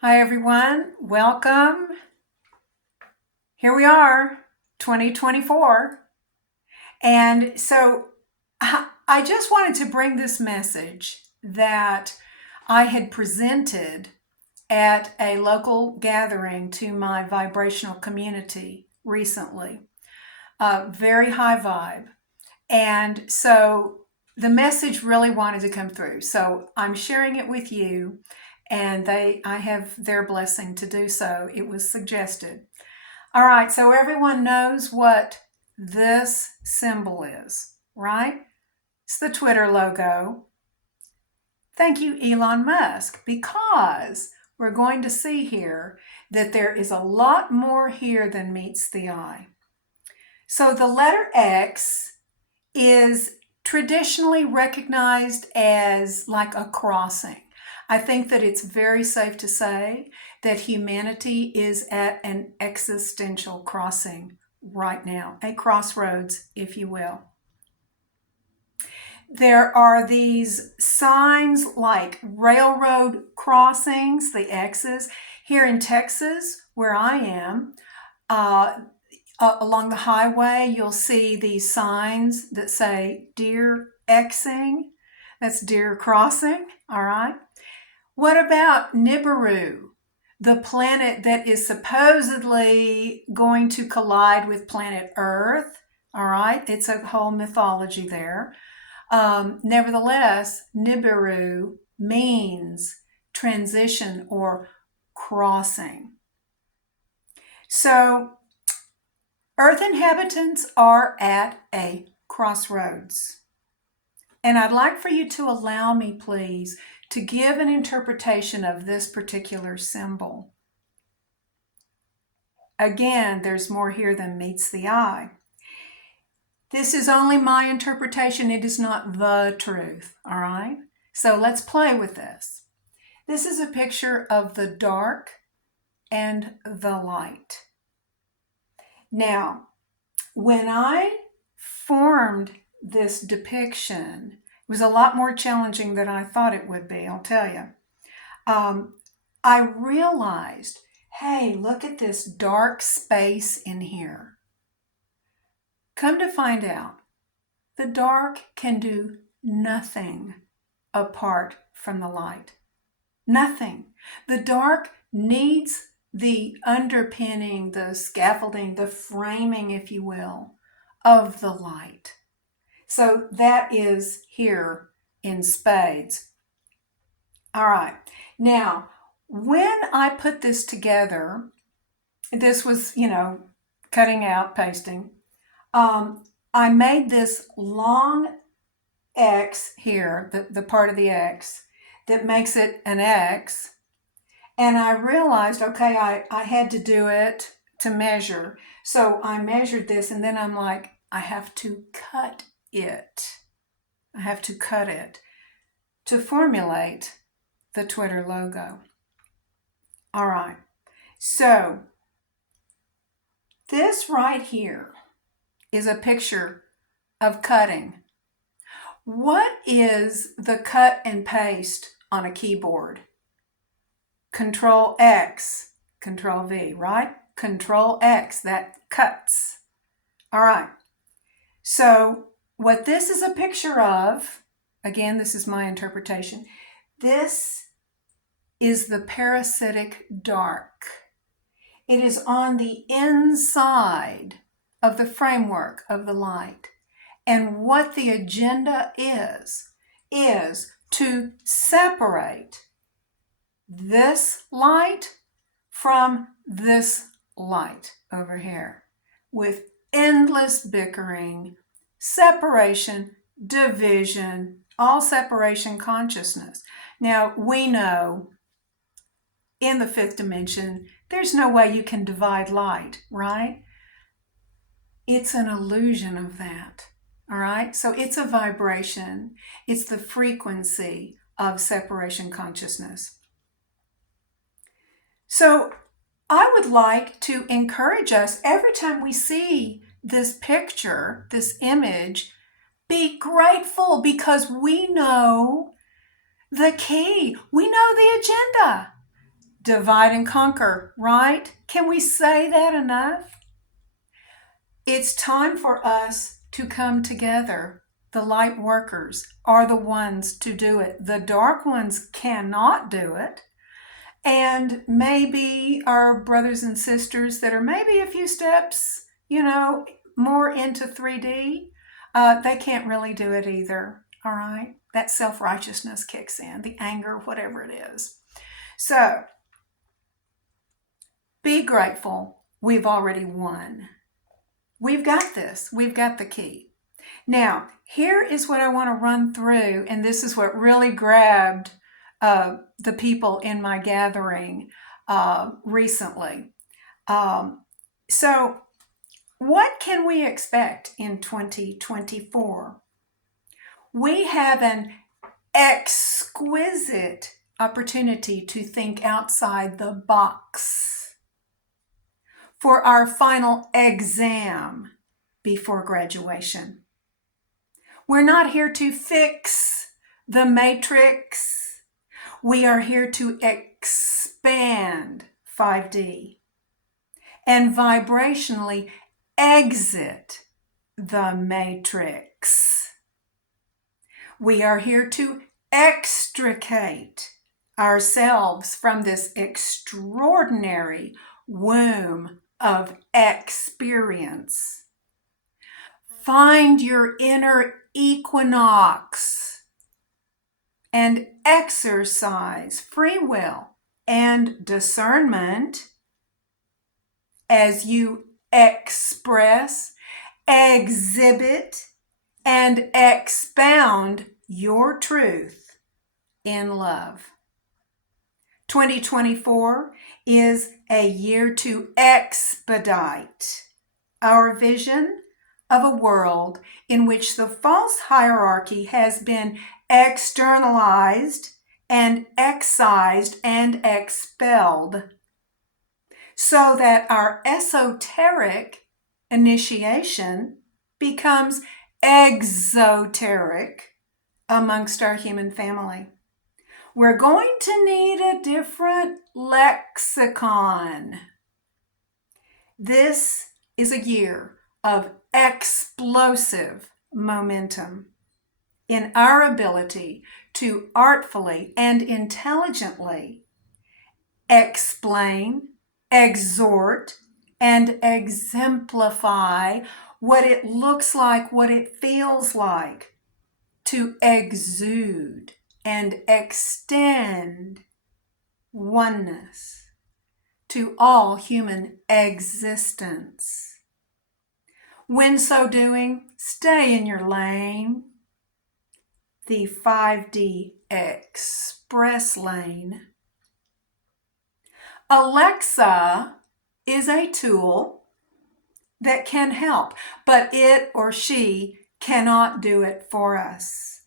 Hi everyone, welcome. Here we are, 2024. And so I just wanted to bring this message that I had presented at a local gathering to my vibrational community recently. Very high vibe. And so the message really wanted to come through. So I'm sharing it with you, and I have their blessing to do so. It was suggested. All right, so everyone knows what this symbol is, right? It's the Twitter logo. Thank you, Elon Musk, because we're going to see here that there is a lot more here than meets the eye. So the letter X is traditionally recognized as like a crossing. I think that it's very safe to say that humanity is at an existential crossing right now, a crossroads, if you will. There are these signs like railroad crossings, the X's. Here in Texas, where I am, along the highway, you'll see these signs that say deer Xing. That's deer crossing, all right? What about Nibiru, the planet that is supposedly going to collide with planet Earth? All right, it's a whole mythology there. Nevertheless, Nibiru means transition or crossing. So, Earth inhabitants are at a crossroads. And I'd like for you to allow me, please, to give an interpretation of this particular symbol. Again, there's more here than meets the eye. This is only my interpretation. It is not the truth, all right? So let's play with this. This is a picture of the dark and the light. Now, when I formed this depiction, it was a lot more challenging than I thought it would be, I'll tell you. I realized, hey, look at this dark space in here. Come to find out, the dark can do nothing apart from the light. Nothing. The dark needs the underpinning, the scaffolding, the framing, if you will, of the light. So that is here in spades. All right. Now, when I put this together, this was, cutting out, pasting. I made this long X here, the part of the X that makes it an X. And I realized, okay, I had to do it to measure. So I measured this, and then I'm like, I have to cut it. I have to cut it to formulate the Twitter logo. All right. So this right here is a picture of cutting. What is the cut and paste on a keyboard? Control X, Control V, right? Control X, that cuts. All right. So what this is a picture of, again, this is my interpretation, this is the parasitic dark. It is on the inside of the framework of the light. And what the agenda is to separate this light from this light over here with endless bickering, separation, division, all separation consciousness. Now, we know in the fifth dimension, there's no way you can divide light, right? It's an illusion of that. All right, so it's a vibration. It's the frequency of separation consciousness. So I would like to encourage us every time we see this picture, this image, be grateful because we know the key. We know the agenda. divide and conquer, right? Can we say that enough? It's time for us to come together. The light workers are the ones to do it. The dark ones cannot do it. And maybe our brothers and sisters that are maybe a few steps, more into 3D, they can't really do it either. All right. That self-righteousness kicks in, the anger, whatever it is. So be grateful. We've already won. We've got this. We've got the key. Now, here is what I want to run through, and this is what really grabbed the people in my gathering recently. So, what can we expect in 2024? We have an exquisite opportunity to think outside the box for our final exam before graduation. We're not here to fix the matrix. We are here to expand 5D and vibrationally exit the matrix. We are here to extricate ourselves from this extraordinary womb of experience. Find your inner equinox and exercise free will and discernment as you express, exhibit, and expound your truth in love. 2024 is a year to expedite our vision of a world in which the false hierarchy has been externalized and excised and expelled, so that our esoteric initiation becomes exoteric amongst our human family. We're going to need a different lexicon. This is a year of explosive momentum in our ability to artfully and intelligently explain, exhort, and exemplify what it looks like, what it feels like to exude and extend oneness to all human existence. When so doing, stay in your lane, the 5D express lane. Alexa is a tool that can help, but it or she cannot do it for us.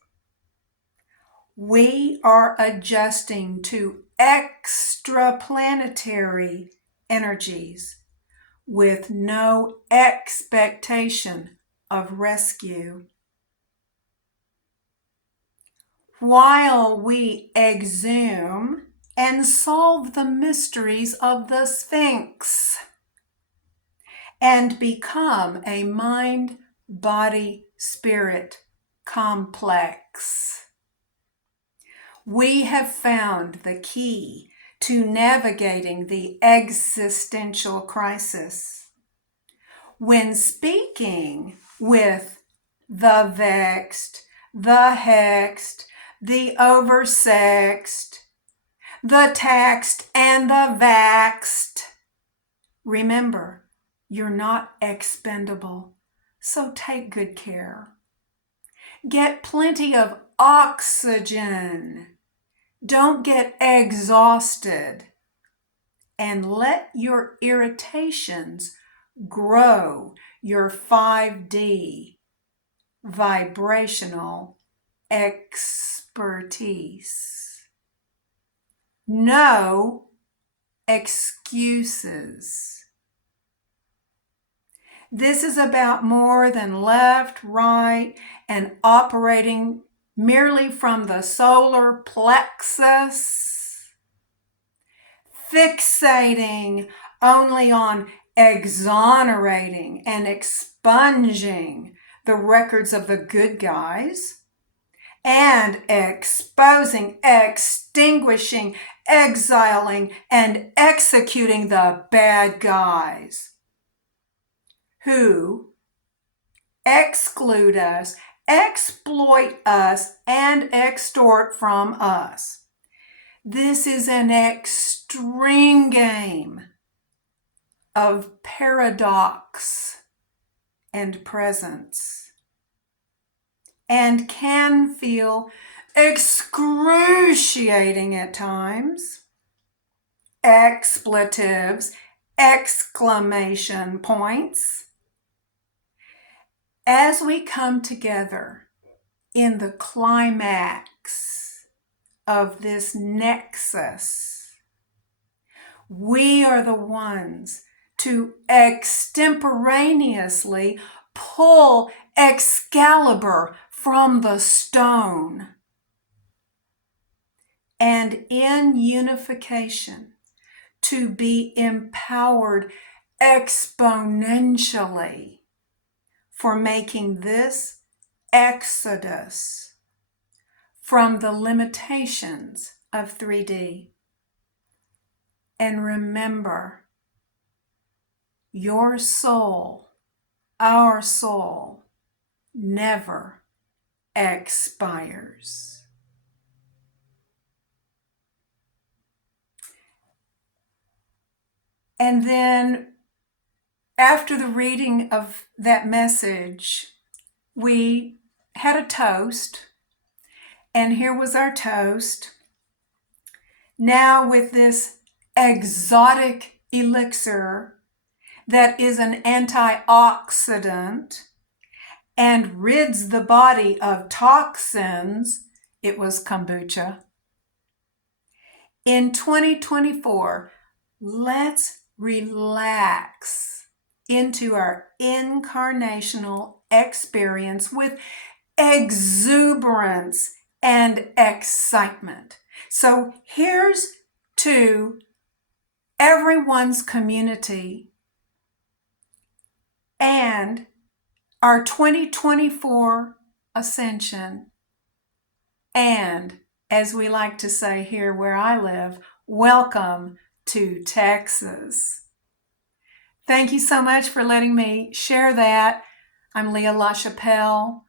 We are adjusting to extraplanetary energies with no expectation of rescue. While we exhume and solve the mysteries of the Sphinx and become a mind-body-spirit complex, we have found the key to navigating the existential crisis. When speaking with the vexed, the hexed, the oversexed, the taxed, and the vaxed, remember, you're not expendable, so take good care. Get plenty of oxygen. Don't get exhausted. And let your irritations grow your 5D vibrational expertise. No excuses. This is about more than left, right, and operating merely from the solar plexus. fixating only on exonerating and expunging the records of the good guys, and exposing, extinguishing, exiling, and executing the bad guys who exclude us, exploit us, and extort from us. This is an extreme game of paradox and presence, and can feel excruciating at times. Expletives, exclamation points. As we come together in the climax of this nexus, we are the ones to extemporaneously pull Excalibur from the stone, and in unification to be empowered exponentially for making this exodus from the limitations of 3D. And remember, your soul, our soul, never expires. And then after the reading of that message, we had a toast, and here was our toast. Now with this exotic elixir that is an antioxidant and rids the body of toxins, it was kombucha. In 2024, let's relax into our incarnational experience with exuberance and excitement. So here's to everyone's community and our 2024 ascension, and, as we like to say here where I live, welcome to Texas. Thank you so much for letting me share that. I'm Leah LaChapelle,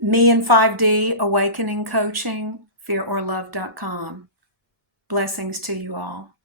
Me and 5D Awakening Coaching, fearorlove.com. Blessings to you all.